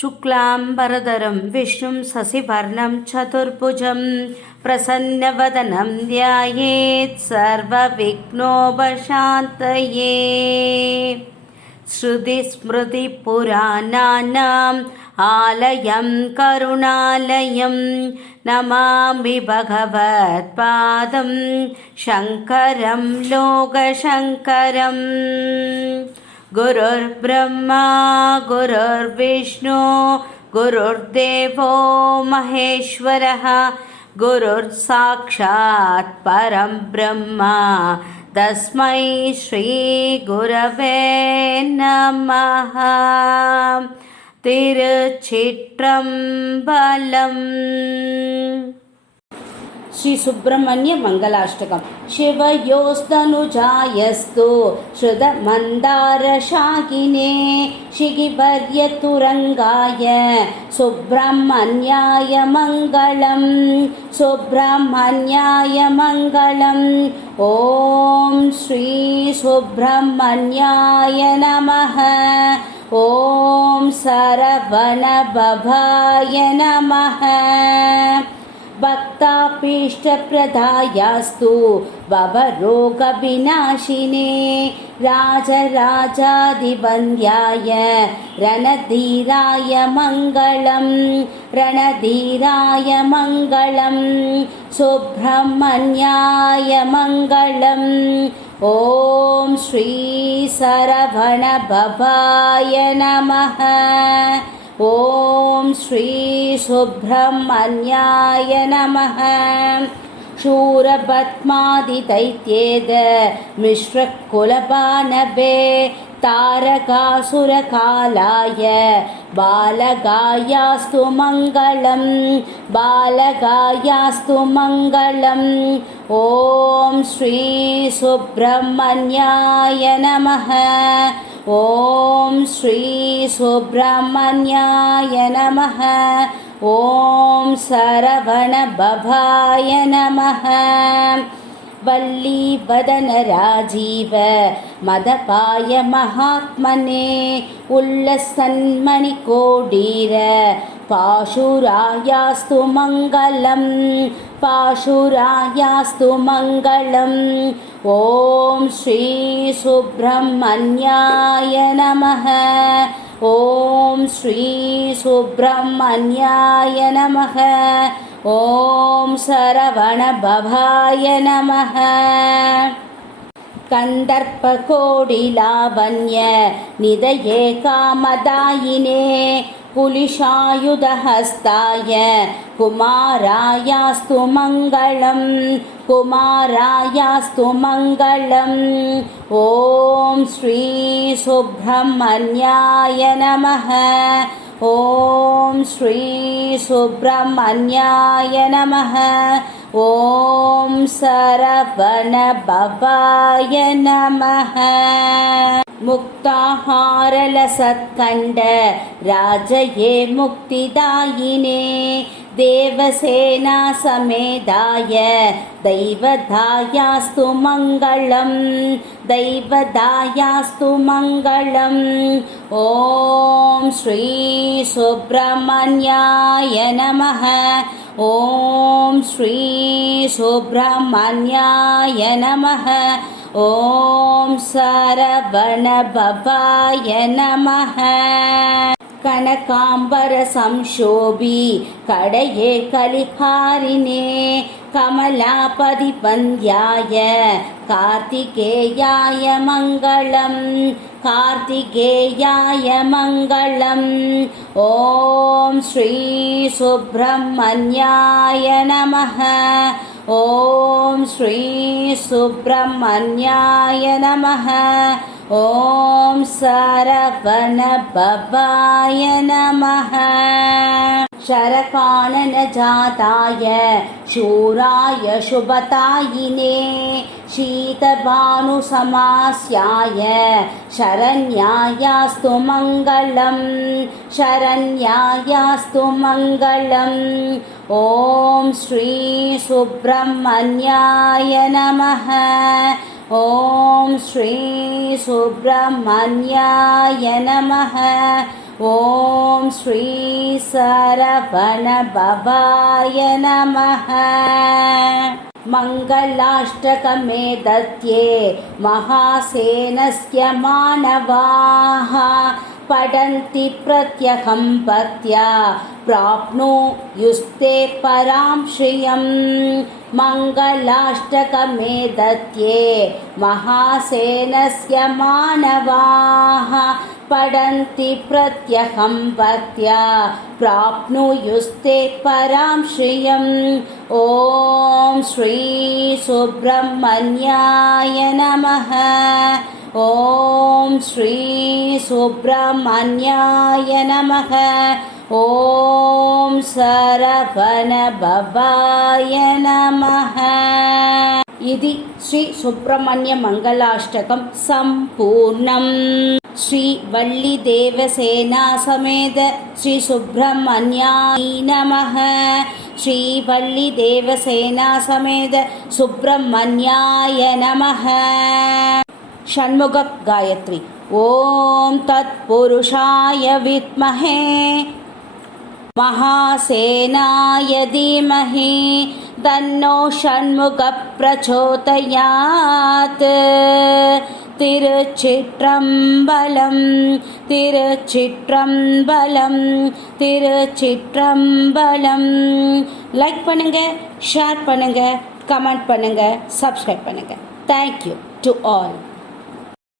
शुक्लाम्बरधरं विष्णुं शशिवर्णं चतुर्भुजं प्रसन्नवदनं ध्यायेत् सर्वविघ्नोपशान्तये। श्रुतिस्मृतिपुराणानाम् आलयं करुणालयं नमामि भगवत्पादं शङ्करं लोकशङ्करम्। गुरुर्ब्रह्मा गुरुर्विष्णु गुरुर्देवो महेश्वरः गुरुर्साक्षात् परं ब्रह्म तस्मै श्रीगुरवे नमः। तिरुचित्रम्बलम्। श्री सुब्रह्मण्य मंगलाष्टकम्। शिवयोस्तनुजायस्तु श्रुतमन्दारशाकिने शिखिवर्यतुरङ्गाय सुब्रह्मण्याय मङ्गलम् सुब्रह्मण्याय मङ्गलम्। ॐ श्री सुब्रह्मण्याय नमः। ॐ सरवणभवाय नमः। भक्ताभीष्टप्रदायास्तु भवरोगविनाशिने राजराजाधिवन्द्याय रणधीराय मङ्गलम् रणधीराय मङ्गलम् सुब्रह्मण्याय मङ्गलम्। ॐ श्री सरवणभवाय नमः। ॐ श्री सुब्रह्मण्याय नमः। शूरपद्मादिदैत्येद मिश्रकुलभानवे तारकासुरकालाय बालगायास्तु मङ्गलम् बालगायास्तु मङ्गलम्। ॐ श्री सुब्रह्मण्याय नमः। ॐ श्री सुब्रह्मण्याय नमः। ॐ सरवणभवाय नमः। वल्लीवदनराजीव मदपाय महात्मने उल्लसन्मणिकोडीर पाशुरायास्तु मङ्गलम् पाशुरायास्तु मङ्गलम्। ॐ श्री सुब्रह्मण्याय नमः। ॐ श्री सुब्रह्मण्याय नमः। ॐ सरवणभवाय नमः। कन्दर्पकोटिलावण्य निधये कामदायिने कुलिशायुधहस्ताय कुमारायास्तु मङ्गलम् कुमारायास्तु मङ्गलम्। ॐ श्री सुब्रह्मण्याय नमः। ॐ श्री सुब्रह्मण्याय नमः। ॐ सरवणभवाय नमः। मुक्ताहारलसत्कण्ड राजये मुक्तिदायिने देवसेना समेदाय दैवदायास्तु मङ्गलम् दैवदायास्तु मङ्गलम्। ॐ श्री सुब्रह्मण्याय नमः। ॐ श्री सुब्रह्मण्याय नमः। ॐ सरवणभवाय नमः। कनकाम्बरसंशोभि कड़ये कलिहारिणे कमलापतिवन्द्याय कार्तिकेयाय मङ्गलम् कार्तिकेयाय मङ्गलम्। ॐ श्री सुब्रह्मण्याय नमः। ॐ श्री सुब्रह्मण्याय नमः। ॐ सरवणभवाय नमः। शरकाननजाताय शूराय शुभतायिने शीतभानुसमास्याय शरण्यायास्तु मङ्गलम् शरण्यायास्तु मङ्गलम्। ॐ श्री सुब्रह्मण्याय नमः। ॐ श्री सुब्रह्मण्याय नमः। ஓம் ஸ்ரீ சரவண பவாய நமः. மங்களாஷ்டகமே தத்யே மகாசேனஸ்ய மானவாः படந்தி பிரத்யகம் பக்த்யா பிராப்னுயுஸ்தே பராம் ஸ்ரியம். மங்களாஷ்டகமே தத்யே மகாசேனஸ்ய மானவாः படந்தி பிரத்யகம் பக்த்யா பிராப்னுயுஸ்தே பராம் ஸ்ரியம். ஓம் ஸ்ரீ சுப்ரமண்யாய நமः. ஓம் ஸ்ரீ சுப்ரமண்யாய நமः. ஓம் சரவண பவாய நமः. इति श्री सुब्रह्मण्य मंगलाष्टकं संपूर्णम्. श्री वल्ली देवसेना समेत श्री सुब्रह्मण्याय नमः. श्री वल्ली देवसेना समेत सुब्रह्मण्याय नमः. षण्मुख गायत्री. ओम तत्पुरुषाय विद्महे महासेनाय धीमहि तन्नो षण्मुखः प्रचोदयात्. திருச்சிற்றம்பலம் திருச்சிற்றம்பலம் திருச்சிற்றம்பலம். லைக் பண்ணுங்க, ஷேர் பண்ணுங்க, கமெண்ட் பண்ணுங்க, சப்ஸ்கிரைப் பண்ணுங்க. Thank you to all.